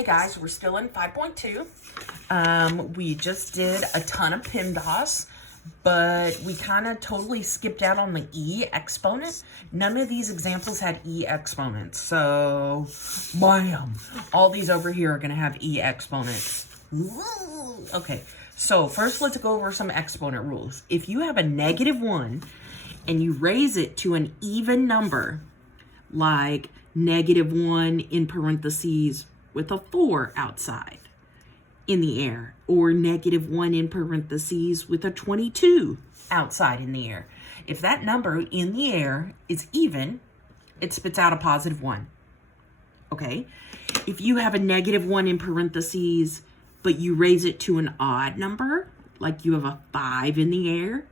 Hey guys, we're still in 5.2. We just did a ton of PEMDAS, but we kind of totally skipped out on the E exponent. None of these examples had E exponents, so bam! All these over here are going to have E exponents. Okay, so first let's go over some exponent rules. If you have a -1 and you raise it to an even number, like -1 in parentheses with a 4 outside in the air, or -1 in parentheses with a 22 outside in the air. If that number in the air is even, it spits out a +1. Okay? If you have a -1 in parentheses, but you raise it to an odd number, like you have a 5 in the air,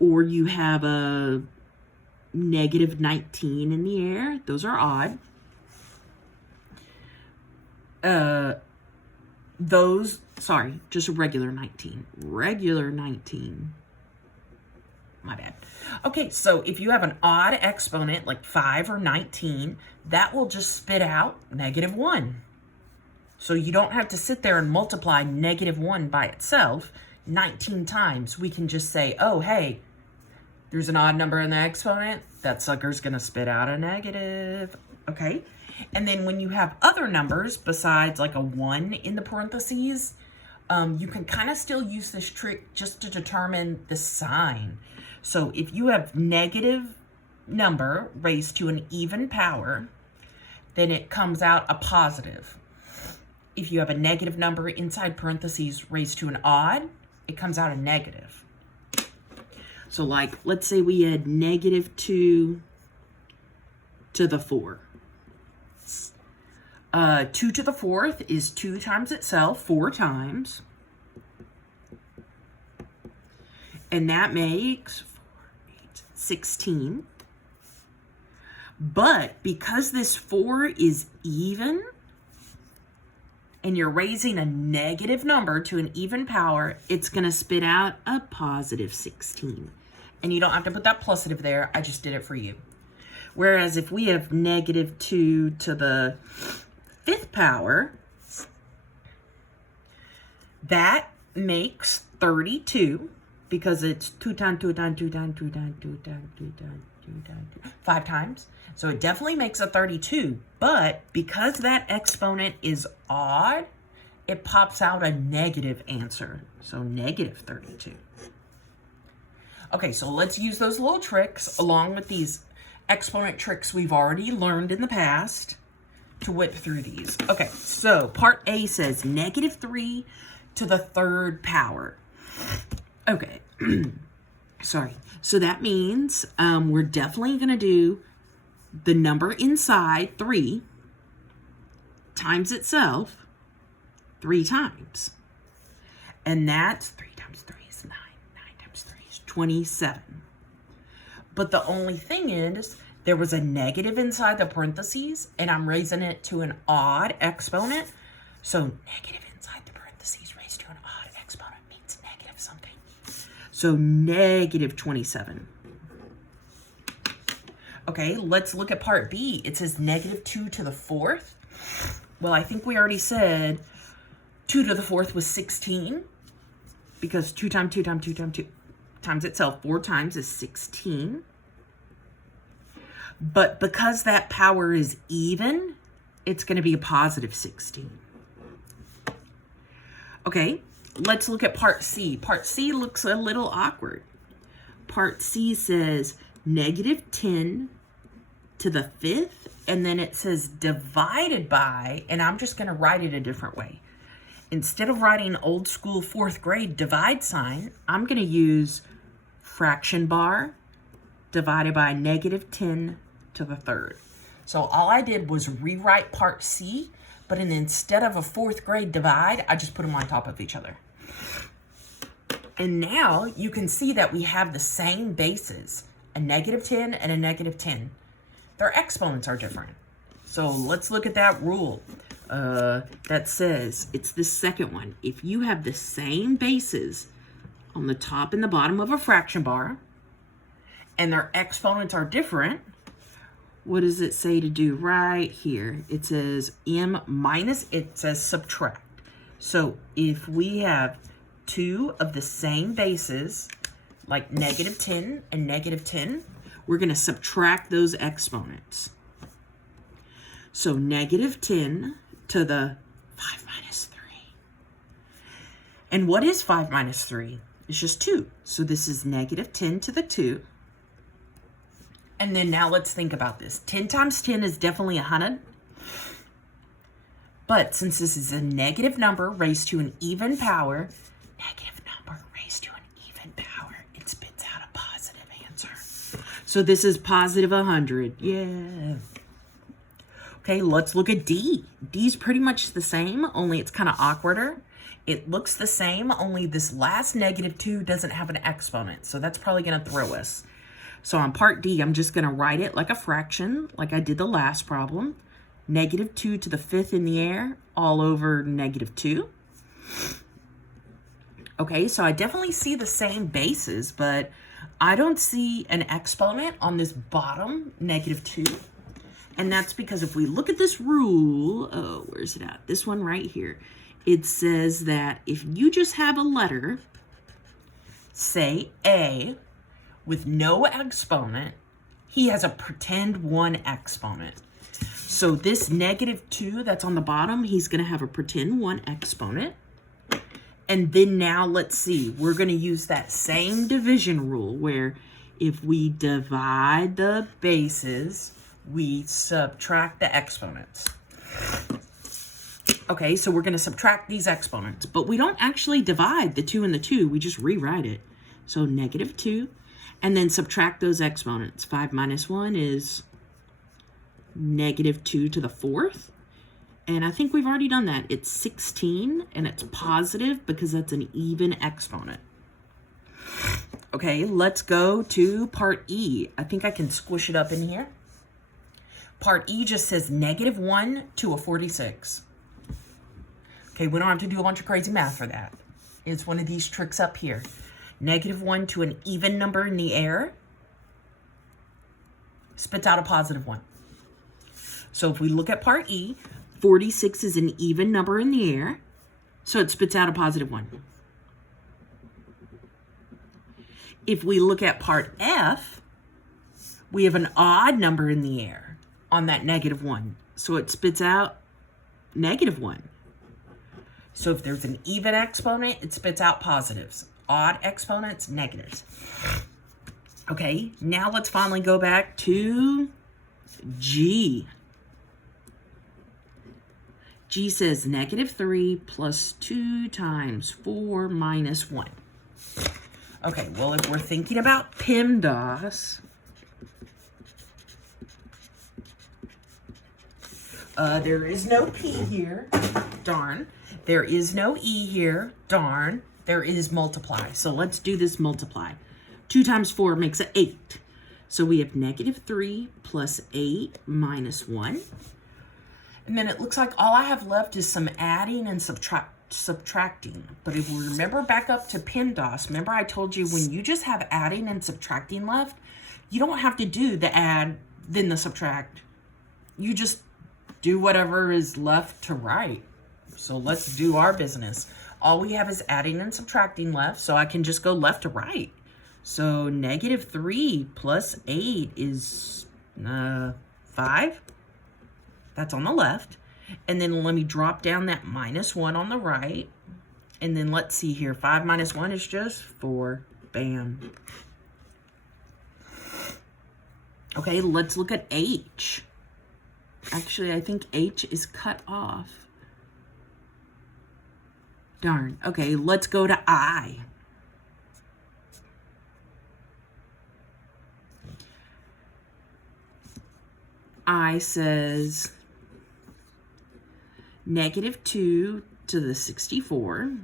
or you have a -19 in the air, those are odd. Just a regular 19. Regular 19. My bad. Okay, so if you have an odd exponent, like 5 or 19, that will just spit out -1. So you don't have to sit there and multiply -1 by itself 19 times. We can just say, oh, hey, there's an odd number in the exponent. That sucker's going to spit out a negative. Okay? And then when you have other numbers besides like a 1 in the parentheses, you can kind of still use this trick just to determine the sign. So if you have negative number raised to an even power, then it comes out a positive. If you have a negative number inside parentheses raised to an odd, it comes out a negative. So like, let's say we had -2 to the 4. 2 to the 4th is 2 times itself, 4 times. And that makes 16. But because this 4 is even, and you're raising a negative number to an even power, it's going to spit out a +16. And you don't have to put that plusative there. I just did it for you. Whereas if we have -2 to the 5th power, that makes 32, because it's 2 times 2 times 2 times 2 times 2 times 2 times 2 times 2, 5 times. So it definitely makes a 32, but because that exponent is odd, it pops out a negative answer. So -32. Okay, so let's use those little tricks along with these exponent tricks we've already learned in the past to whip through these. Okay, so part A says -3 to the 3rd power. Okay, sorry. So that means we're definitely going to do the number inside 3 times itself 3 times. And that's 3 times 3 is 9. 9 times 3 is 27. But the only thing is, there was a negative inside the parentheses, and I'm raising it to an odd exponent. So negative inside the parentheses raised to an odd exponent means negative something. So -27. Okay, let's look at part B. It says -2 to the 4th. Well, I think we already said 2 to the 4th was 16, because 2 times 2 times 2 times 2 times itself 4 times is 16. But because that power is even, it's going to be a +16. Okay, let's look at part C. Part C looks a little awkward. Part C says -10 to the 5th, and then it says divided by, and I'm just going to write it a different way. Instead of writing old school 4th grade divide sign, I'm going to use fraction bar divided by -10 to the 3rd. So all I did was rewrite part C, but instead of a 4th grade divide, I just put them on top of each other. And now you can see that we have the same bases, a -10 and a -10. Their exponents are different. So let's look at that rule. That says, it's the second one. If you have the same bases on the top and the bottom of a fraction bar, and their exponents are different, what does it say to do right here? It says it says subtract. So if we have two of the same bases, like -10 and -10, we're going to subtract those exponents. So -10 to the 5 minus 3. And what is 5 minus 3? It's just 2. So this is -10 to the 2. And then now let's think about this. 10 times 10 is definitely 100. But since this is a negative number raised to an even power, negative number raised to an even power, it spits out a positive answer. So this is positive 100. Yeah. Okay, let's look at D. D's pretty much the same, only it's kind of awkwarder. It looks the same, only this last -2 doesn't have an exponent. So that's probably going to throw us. So on part D, I'm just going to write it like a fraction, like I did the last problem. -2 to the 5th in the air, all over -2. Okay, so I definitely see the same bases, but I don't see an exponent on this bottom -2. And that's because if we look at this rule, oh, where's it at? This one right here. It says that if you just have a letter, say A, with no exponent, he has a pretend 1 exponent. So this -2 that's on the bottom, he's going to have a pretend 1 exponent. And then now let's see, we're going to use that same division rule where if we divide the bases, we subtract the exponents. Okay, so we're going to subtract these exponents, but we don't actually divide the 2 and the 2, we just rewrite it. So -2, and then subtract those exponents. 5 minus 1 is -2 to the 4th. And I think we've already done that. It's 16, and it's positive because that's an even exponent. Okay, let's go to part E. I think I can squish it up in here. Part E just says -1 to a 46. Okay, we don't have to do a bunch of crazy math for that. It's one of these tricks up here. -1 to an even number in the air spits out a positive 1. So if we look at part E, 46 is an even number in the air, so it spits out a positive 1. If we look at part F, we have an odd number in the air on that -1, so it spits out -1. So if there's an even exponent, it spits out positives. Odd exponents, negatives. Okay, now let's finally go back to G. G says -3 plus 2 times 4 minus 1. Okay, well, if we're thinking about PEMDAS, there is no P here, darn. There is no E here, darn. There is multiply. So let's do this multiply. 2 times 4 makes it 8. So we have -3 plus 8 minus 1. And then it looks like all I have left is some adding and subtracting. But if we remember back up to PEMDAS, remember I told you when you just have adding and subtracting left, you don't have to do the add, then the subtract. You just do whatever is left to right. So let's do our business. All we have is adding and subtracting left, so I can just go left to right. So -3 plus 8 is 5. That's on the left. And then let me drop down that -1 on the right. And then let's see here. 5 minus 1 is just 4. Bam. Okay, let's look at H. Actually, I think H is cut off. Darn. Okay, let's go to I. I says -2 to the 64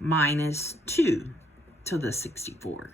minus 2 to the 64.